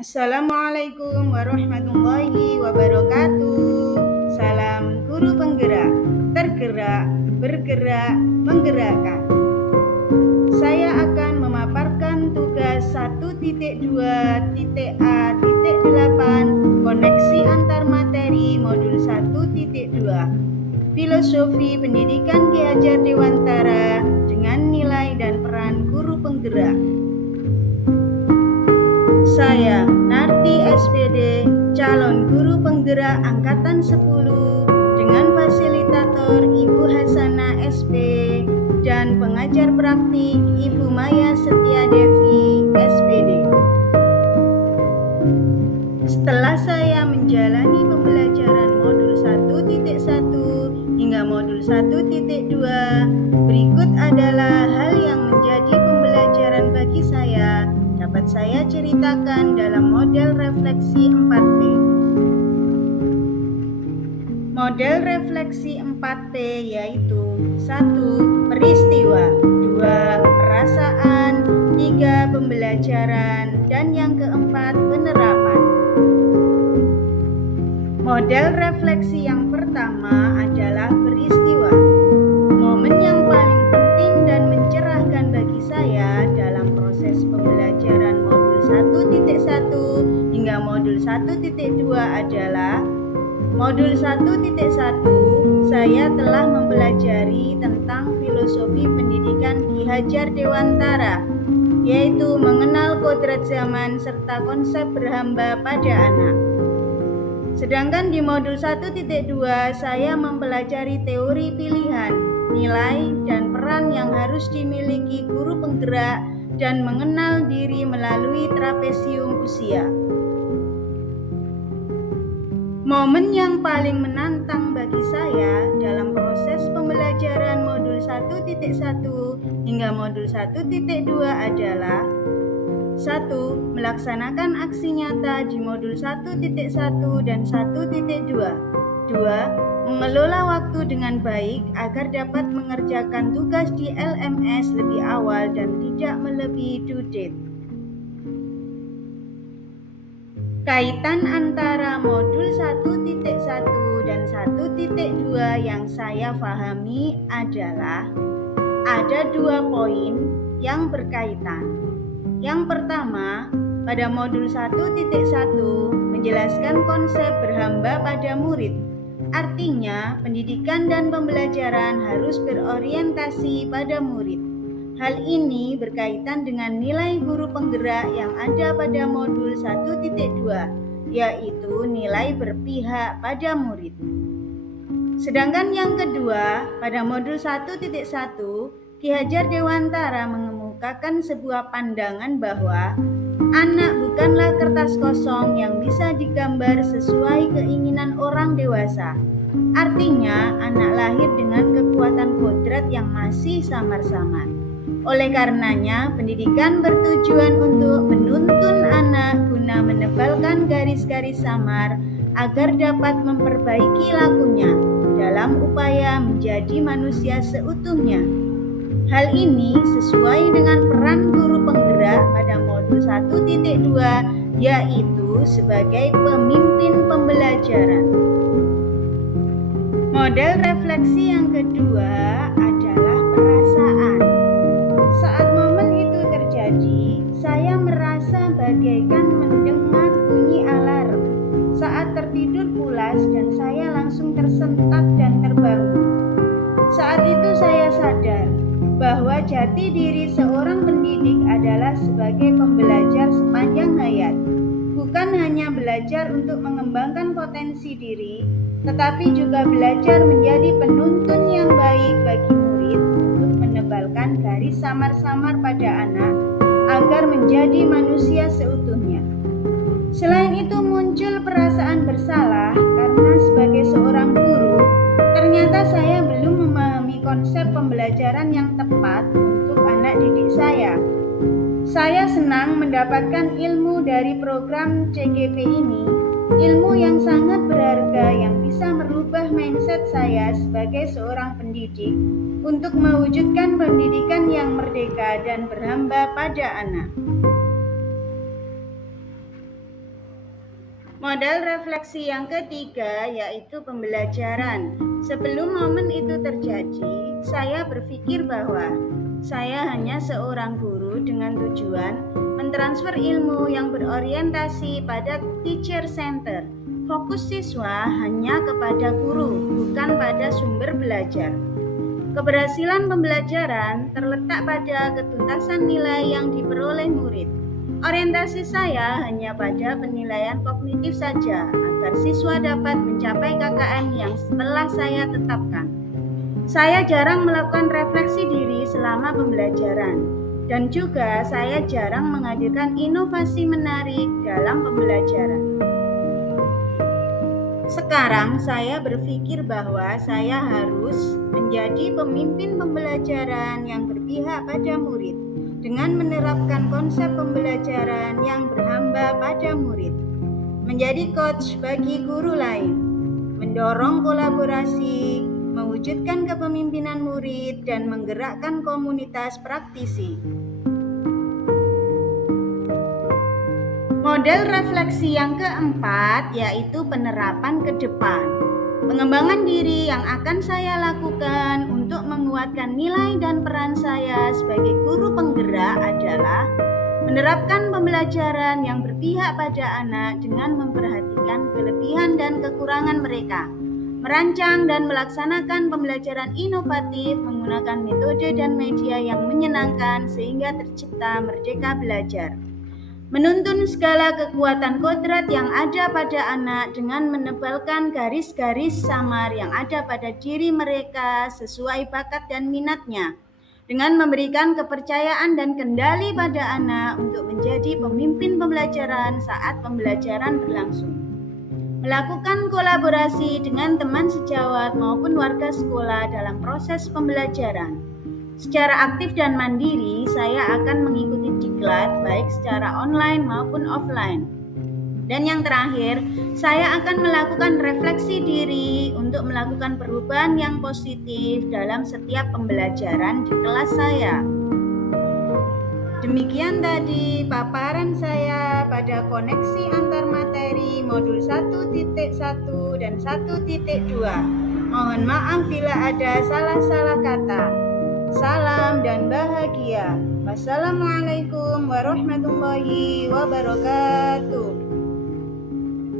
Assalamualaikum warahmatullahi wabarakatuh. Salam guru penggerak, tergerak, bergerak, menggerakkan. Saya akan memaparkan tugas 1.2.A.8 koneksi antar materi modul 1.2 Filosofi Pendidikan Ki Hajar Dewantara dengan nilai dan peran guru penggerak. Saya Narti SPD, calon guru penggerak angkatan 10 dengan fasilitator Ibu Hasanah SP dan pengajar praktik Ibu Maya Setiadevi SPD. Setelah saya menjalani pembelajaran modul 1.1 hingga modul 1.2, berikut adalah hal yang menjadi pembelajaran bagi saya dapat saya ceritakan dalam model refleksi 4P. Model refleksi 4P yaitu 1. Peristiwa, 2. Perasaan, 3. Pembelajaran, dan yang keempat penerapan. Model refleksi yang pertama adalah peristiwa. Momen yang paling penting dan mencerahkan bagi saya dalam proses pembelajaran modul 1.1 hingga modul 1.2 adalah modul 1.1 saya telah mempelajari tentang filosofi pendidikan Ki Hajar Dewantara, yaitu mengenal kodrat zaman serta konsep berhamba pada anak. Sedangkan di modul 1.2 saya mempelajari teori pilihan, nilai, dan peran yang harus dimiliki guru penggerak dan mengenal diri melalui trapesium usia. Momen yang paling menantang bagi saya dalam proses pembelajaran modul 1.1 hingga modul 1.2 adalah 1. Melaksanakan aksi nyata di modul 1.1 dan 1.2. 2. Mengelola waktu dengan baik agar dapat mengerjakan tugas di LMS lebih awal dan tidak melebihi due date. Kaitan antara modul 1.1 dan 1.2 yang saya pahami adalah ada 2 poin yang berkaitan. Yang pertama, pada modul 1.1 menjelaskan konsep berhamba pada murid. Artinya, pendidikan dan pembelajaran harus berorientasi pada murid. Hal ini berkaitan dengan nilai guru penggerak yang ada pada modul 1.2, yaitu nilai berpihak pada murid. Sedangkan yang kedua, pada modul 1.1, Ki Hajar Dewantara mengemukakan sebuah pandangan bahwa anak bukanlah kertas kosong yang bisa digambar sesuai keinginan orang dewasa. Artinya, anak lahir dengan kekuatan kodrat yang masih samar-samar. Oleh karenanya, pendidikan bertujuan untuk menuntun anak guna menebalkan garis-garis samar agar dapat memperbaiki lakunya dalam upaya menjadi manusia seutuhnya. Hal ini sesuai dengan peran guru penggerak pada modul 1.2, yaitu sebagai pemimpin pembelajaran. Model refleksi yang kedua adalah perasaan. Saat momen itu terjadi, saya merasa bagaikan mendengar bunyi alarm. Saat tertidur pulas dan saya langsung tersentak dan terbangun. Saat itu saya sadar bahwa jati diri seorang pendidik adalah sebagai pembelajar sepanjang hayat, bukan hanya belajar untuk mengembangkan potensi diri, tetapi juga belajar menjadi penuntun yang baik bagi murid untuk menebalkan garis samar-samar pada anak agar menjadi manusia seutuhnya. Selain itu muncul perasaan bersalah karena sebagai seorang guru, ternyata saya belum memahami konsep pembelajaran yang tepat untuk anak didik saya. Saya senang mendapatkan ilmu dari program CGP ini, ilmu yang sangat berharga yang bisa merubah mindset saya sebagai seorang pendidik untuk mewujudkan pendidikan yang merdeka dan berhamba pada anak. Model refleksi yang ketiga yaitu pembelajaran. Sebelum momen itu terjadi, saya berpikir bahwa saya hanya seorang guru dengan tujuan mentransfer ilmu yang berorientasi pada teacher center. Fokus siswa hanya kepada guru, bukan pada sumber belajar. Keberhasilan pembelajaran terletak pada ketuntasan nilai yang diperoleh murid. Orientasi saya hanya pada penilaian kognitif saja, agar siswa dapat mencapai KKM yang telah saya tetapkan. Saya jarang melakukan refleksi diri selama pembelajaran, dan juga saya jarang menghadirkan inovasi menarik dalam pembelajaran. Sekarang saya berpikir bahwa saya harus menjadi pemimpin pembelajaran yang berpihak pada murid dengan menerapkan konsep pembelajaran yang berhamba pada murid, menjadi coach bagi guru lain, mendorong kolaborasi, mewujudkan kepemimpinan murid, dan menggerakkan komunitas praktisi. Model refleksi yang keempat yaitu penerapan ke depan. Pengembangan diri yang akan saya lakukan untuk menguatkan nilai dan peran saya sebagai guru penggerak adalah menerapkan pembelajaran yang berpihak pada anak dengan memperhatikan kelebihan dan kekurangan mereka, merancang dan melaksanakan pembelajaran inovatif menggunakan metode dan media yang menyenangkan sehingga tercipta merdeka belajar. Menuntun segala kekuatan kodrat yang ada pada anak dengan menebalkan garis-garis samar yang ada pada diri mereka sesuai bakat dan minatnya, dengan memberikan kepercayaan dan kendali pada anak untuk menjadi pemimpin pembelajaran saat pembelajaran berlangsung. Melakukan kolaborasi dengan teman sejawat maupun warga sekolah dalam proses pembelajaran. Secara aktif dan mandiri, saya akan mengikuti diklat baik secara online maupun offline. Dan yang terakhir, saya akan melakukan refleksi diri untuk melakukan perubahan yang positif dalam setiap pembelajaran di kelas saya. Demikian tadi paparan saya pada koneksi antar materi modul 1.1 dan 1.2. Mohon maaf bila ada salah-salah kata. Salam dan bahagia. Wassalamualaikum warahmatullahi wabarakatuh.